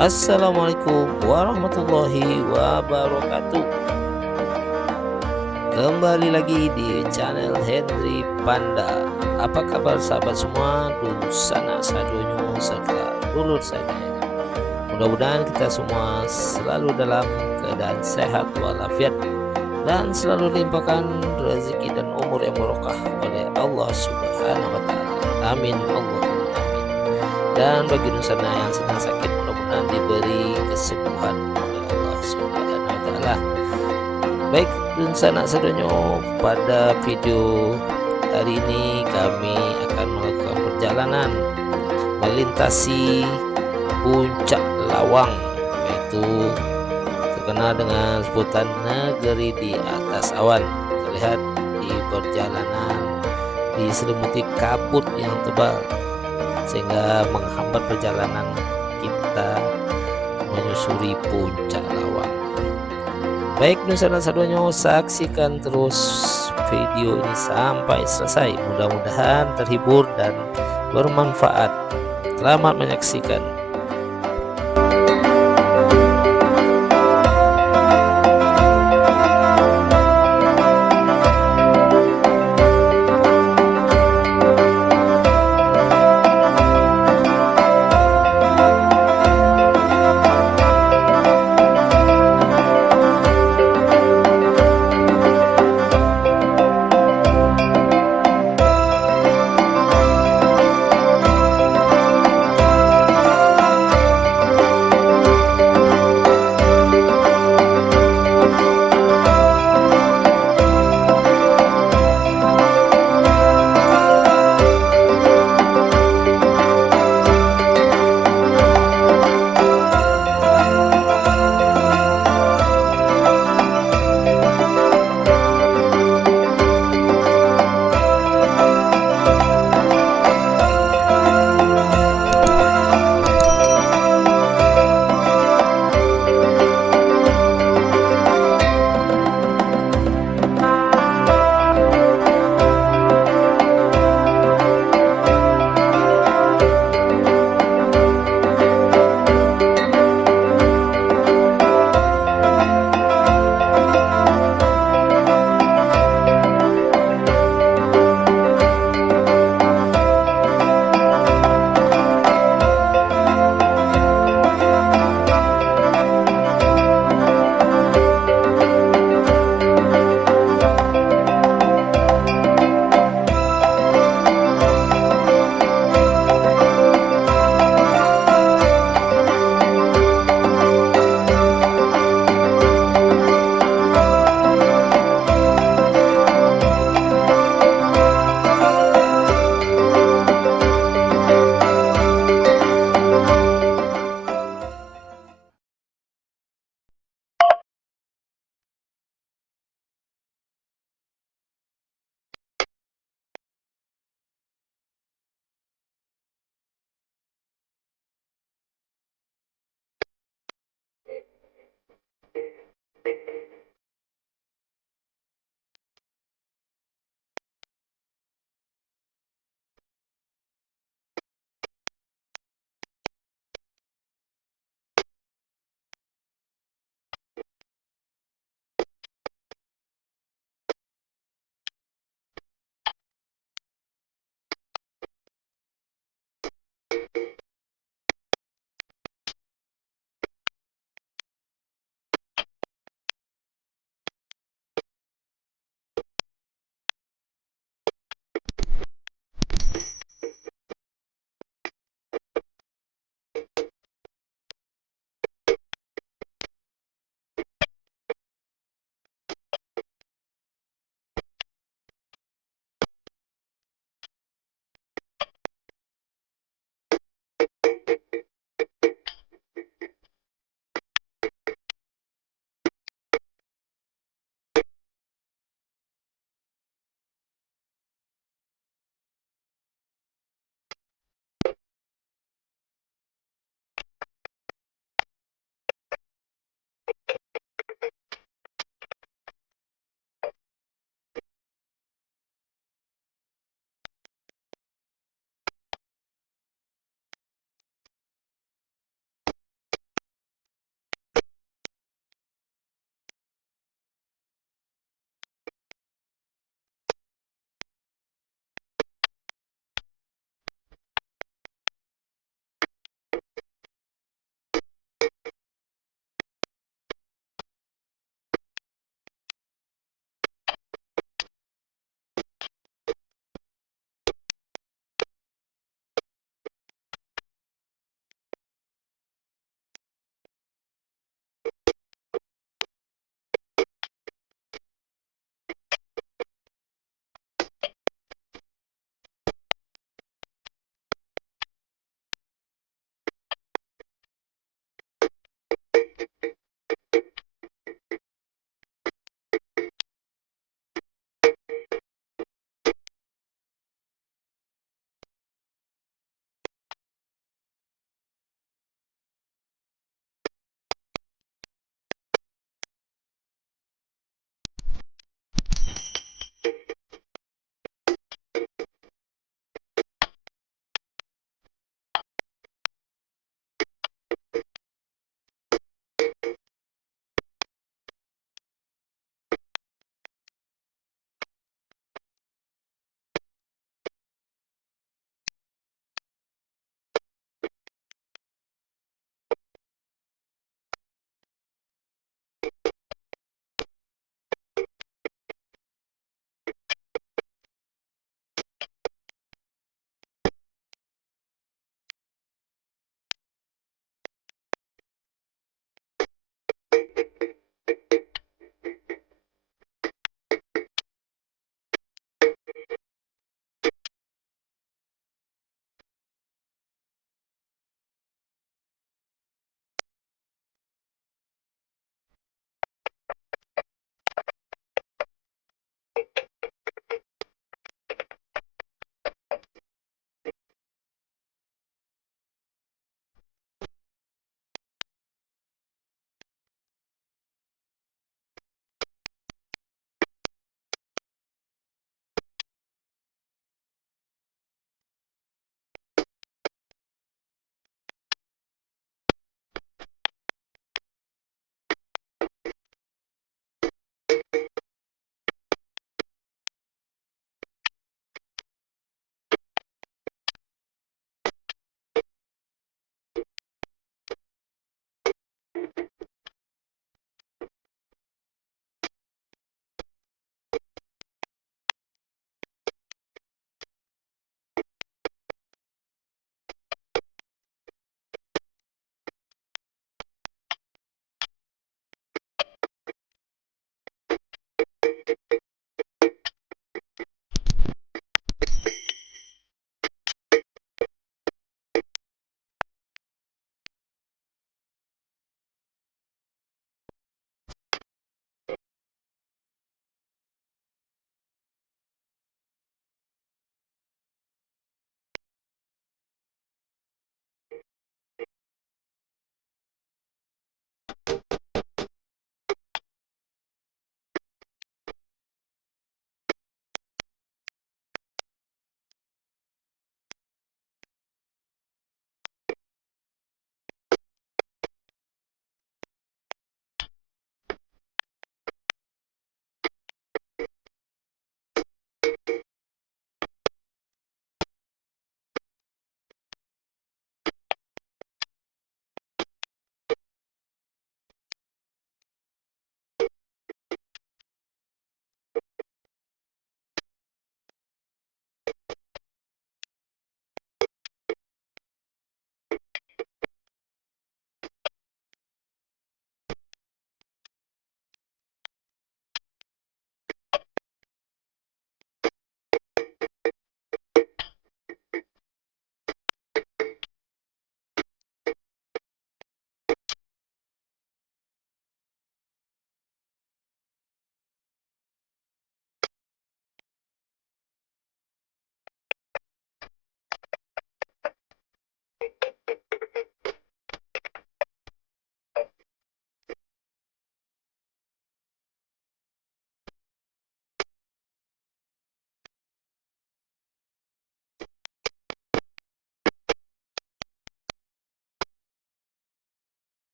Assalamualaikum warahmatullahi wabarakatuh. Kembali lagi di channel Henry Panda. Apa kabar sahabat semua, dulur sanak sadonyo serta dulur sadaya. Mudah-mudahan kita semua selalu dalam keadaan sehat walafiat dan selalu dilimpahkan rezeki dan umur yang barokah oleh Allah Subhanahu wa taala. Amin Allahumma amin. Dan bagi nusana yang sedang sakit, mudah-mudahan diberi kesembuhan oleh Allah Subhanahu wa taala. Baik, dan sanak sadonyo, pada video hari ini kami akan melakukan perjalanan melintasi Puncak Lawang, yaitu terkenal dengan sebutan negeri di atas awan. Terlihat di perjalanan diselimuti kabut yang tebal sehingga menghambat perjalanan kita menyusuri Puncak Lawang. Baik nusana sadonyo, saksikan terus video ini sampai selesai. Mudah-mudahan terhibur dan bermanfaat. Selamat menyaksikan.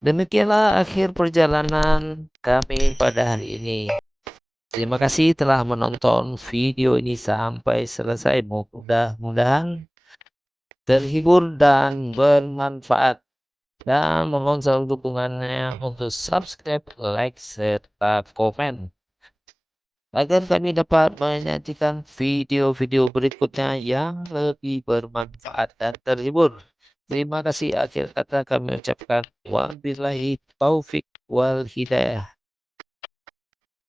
Demikianlah akhir perjalanan kami pada hari ini. Terima kasih telah menonton video ini sampai selesai. Mudah-mudahan terhibur dan bermanfaat. Dan mohon selalu dukungannya untuk subscribe, like, serta komen, agar kami dapat menyajikan video-video berikutnya yang lebih bermanfaat dan terhibur. Terima kasih. Akhir kata kami ucapkan wabillahi taufik wal hidayah.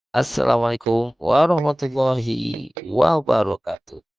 Assalamualaikum warahmatullahi wabarakatuh.